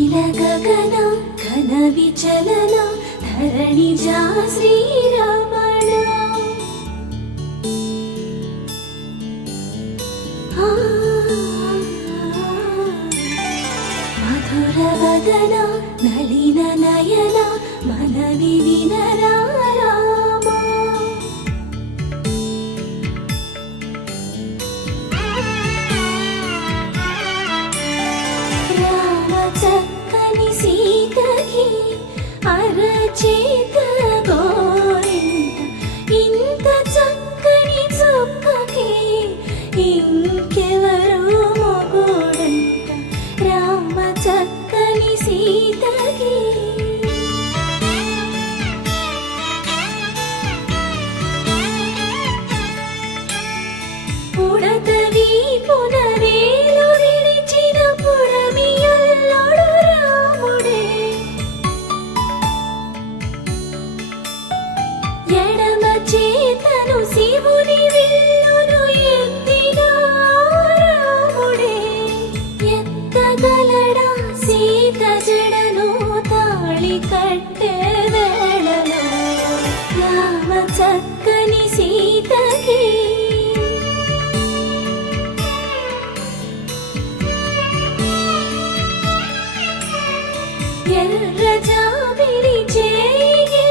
నీల గగన ఘన విచలన ధరణిజా శ్రీరమణ మధుర వదన నళిన నయన మనవి వినరా చక్కని సీతకి అరచేత గోరింట ఇంత చక్కని చుక్కకి ఇంకెవరు మొగుడంట రామ చక్కని సీతకి ఉడతవి పునవేలు విడిచిన పుడమియల్లోడు రాముడే ఎడమ చేతను శివుని విల్లును ఎత్తిన రాముడే ఎత్తగలడా సీత జడను తాళి కట్టే వేళలో రామ చక్కని సీతకి ఎర్ర జాబిలి చేయి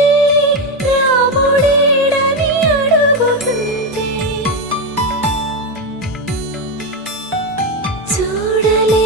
రాముడేడని అడుగుతుంటే చూడలే